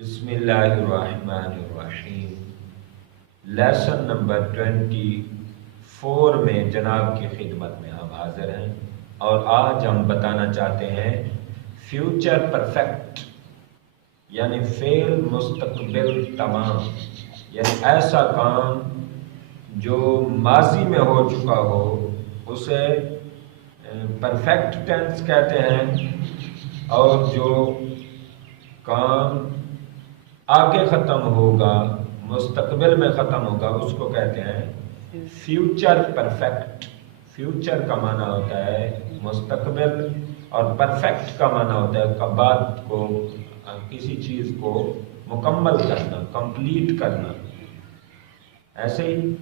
بسم اللہ الرحمن الرحیم۔ لیسن نمبر 24 میں جناب کی خدمت میں ہم حاضر ہیں، اور آج ہم بتانا چاہتے ہیں فیوچر پرفیکٹ، یعنی فعل مستقبل تمام، یعنی ایسا کام جو ماضی میں ہو چکا ہو اسے پرفیکٹ ٹینس کہتے ہیں، اور جو کام آگے ختم ہوگا، مستقبل میں ختم ہوگا، اس کو کہتے ہیں فیوچر پرفیکٹ۔ فیوچر کا معنی ہوتا ہے مستقبل، اور پرفیکٹ کا معنی ہوتا ہے بات کو، کسی چیز کو مکمل کرنا، کمپلیٹ کرنا، ایسے ہی۔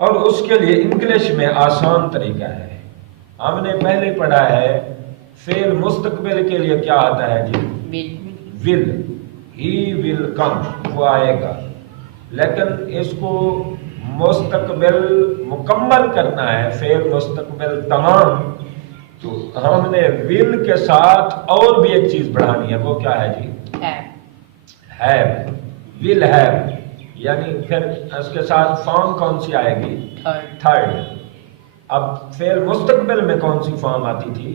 اور اس کے لیے انگلش میں آسان طریقہ ہے، ہم نے پہلے پڑھا ہے فعل مستقبل کے لیے کیا آتا ہے جی؟ ول، ہی ول کم، وہ آئے گا۔ لیکن اس کو مستقبل مکمل کرنا ہے، فعل مستقبل تمام، تو ہم نے ول کے ساتھ اور بھی ایک چیز بڑھانی ہے، وہ کیا ہے جی؟ ہیو، ول ہیو، یعنی پھر اس کے ساتھ فارم کون سی آئے گی؟ تھرڈ۔ اب فعل مستقبل میں کون سی فارم آتی تھی؟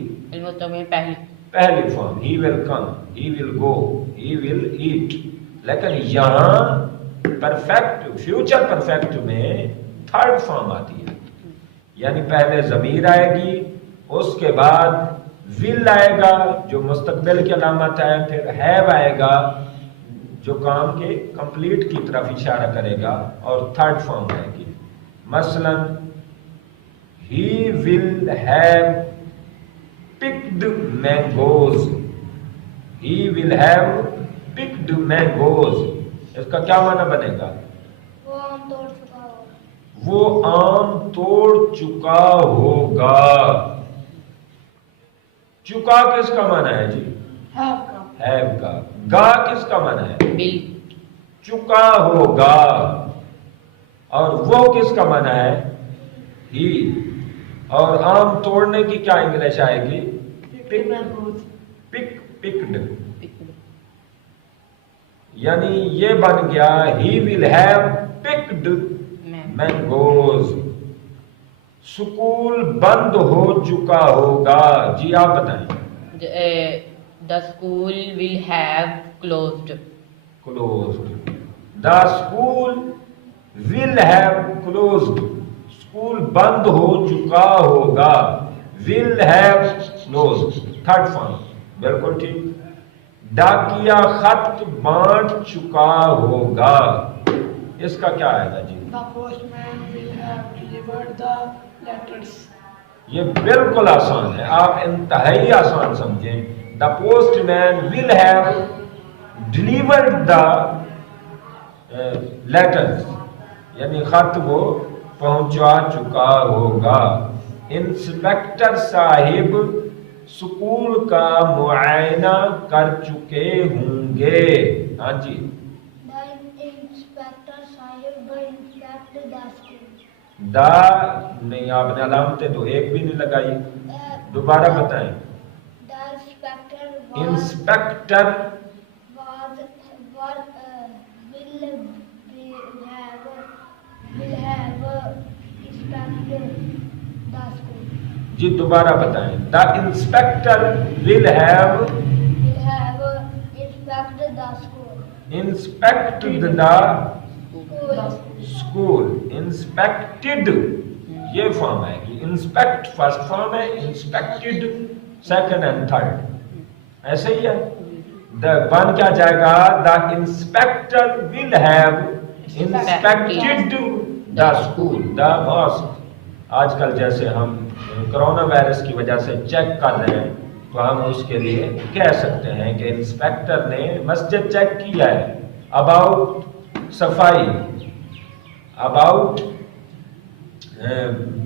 پہلی form, he will come, he will go, he will at. لیکن یہاں پرفیکٹ، فیوچر پرفیکٹ میں تھرڈ فارم آتی ہے، یعنی پہلے ضمیر آئے گی، اس کے بعد ول آئے گا جو مستقبل کی علامت ہے، پھر ہیو آئے گا جو کام کے کمپلیٹ کی طرف اشارہ کرے گا، اور تھرڈ فارم آئے گی۔ مثلا ہی will have picked mangoes، he will have picked mangoes، اس کا کیا معنی بنے گا؟ وہ آم توڑ چکا ہوگا۔ وہ آم توڑ چکا ہوگا۔ چکا کس کا معنی ہے جی؟ ہیو کا۔ گا کس کا معنی ہے؟ چکا ہوگا۔ اور وہ کس کا معنی ہے؟ ہی۔ اور آم توڑنے کی کیا انگلش آئے گی؟ پکڈ۔ یعنی یہ بن گیا he will have picked mangoes. School بند ہو چکا ہوگا، جی آپ بتائیں۔ The school will have closed. Closed. The school will have closed. School بند ہو چکا ہوگا، will have closed، third form, بالکل ٹھیک۔ ڈاکیا خط بانٹ چکا ہوگا، اس کا کیا آئے گا جی؟ The postman will have delivered the letters. یہ بالکل آسان ہے، آپ انتہائی آسان سمجھیں۔ The postman will have delivered the letters، یعنی خط وہ پہنچا چکا ہوگا۔ انسپیکٹر صاحب سکول کا معائنہ کر چکے ہوں گے، ہاں جی۔ The inspector صاحب will inspect the school. دا نہیں، آپ نے علامتیں تو ایک بھی نہیں لگائی، دوبارہ بتائیں۔ The inspector inspector will have inspected the school. جی دوبارہ بتائیں۔ The inspector will have Will have inspected the school. Inspected the School. School. Inspected یہ فارم آئے گی، انسپیکٹ فرسٹ فارم ہے، انسپیکٹڈ سیکنڈ اینڈ تھرڈ، ایسے ہی ہے۔ دا بن کیا جائے گا؟ The inspector will have inspected the school, the mask. آج کل جیسے ہم کرونا وائرس کی وجہ سے چیک کر رہے ہیں، تو ہم اس کے لیے کہہ سکتے ہیں کہ انسپیکٹر نے مسجد چیک کیا ہے، اباؤٹ صفائی، اباؤٹ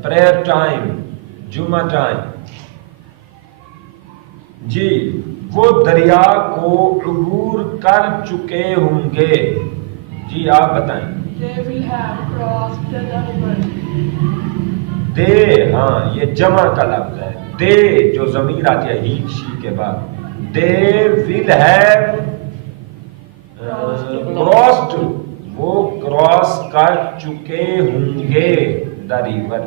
پریئر ٹائم، جمعہ ٹائم۔ جی وہ دریا کو عبور کر چکے ہوں گے، جی آپ بتائیں۔ They will have crossed the river. دے، ہاں یہ جمع کا لفظ ہے، دے جو ضمیر آتی ہے ہی شی کے بعد۔ دے ول ہیو چکے ہوں گے دا ریور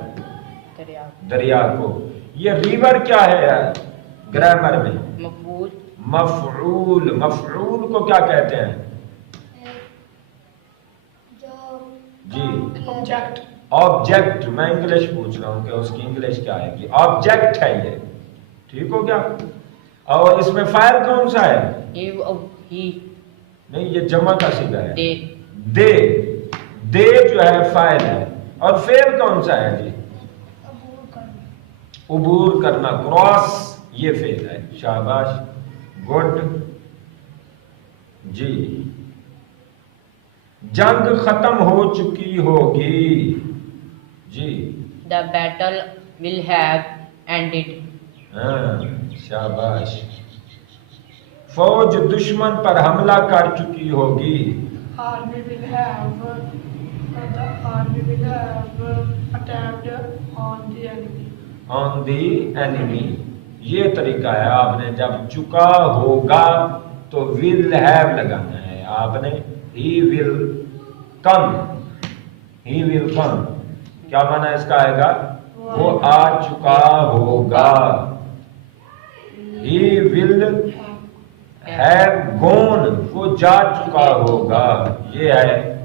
دریا دریا کو. یہ ریور کیا ہے گرامر میں؟ مفعول مفعول. مفعول کو کیا کہتے ہیں جو جی؟ Object. آبجیکٹ. میں انگلش پوچھ رہا ہوں کہ اس کی انگلش کیا آئے گی. آبجیکٹ ہے یہ. ٹھیک ہو گیا؟ اور اس میں فاعل کون سا ہے؟ ہی نہیں، یہ جمع کا صیغہ ہے. دے دے. دے جو ہے فاعل ہے. اور فعل کون سا ہے جی؟ عبور کرنا. عبور کرنا، کراس، یہ فعل ہے. شاباش، گڈ. جی. جنگ ختم ہو چکی ہوگی. جی. The battle will have ended. ہاں، شاباش. فوج دشمن پر حملہ کر چکی ہوگی. Army will have the army will have attacked on the enemy. On the enemy. یہ طریقہ ہے. آپ نے جب چکا ہوگا تو ول ہیو لگانا ہے. آپ نے ہی ول کم. ہی ول کم کیا معنی اس کا آئے گا؟ وہ آ چکا ہوگا. ہی ول ہیو گون، وہ جا چکا ہوگا. یہ ہے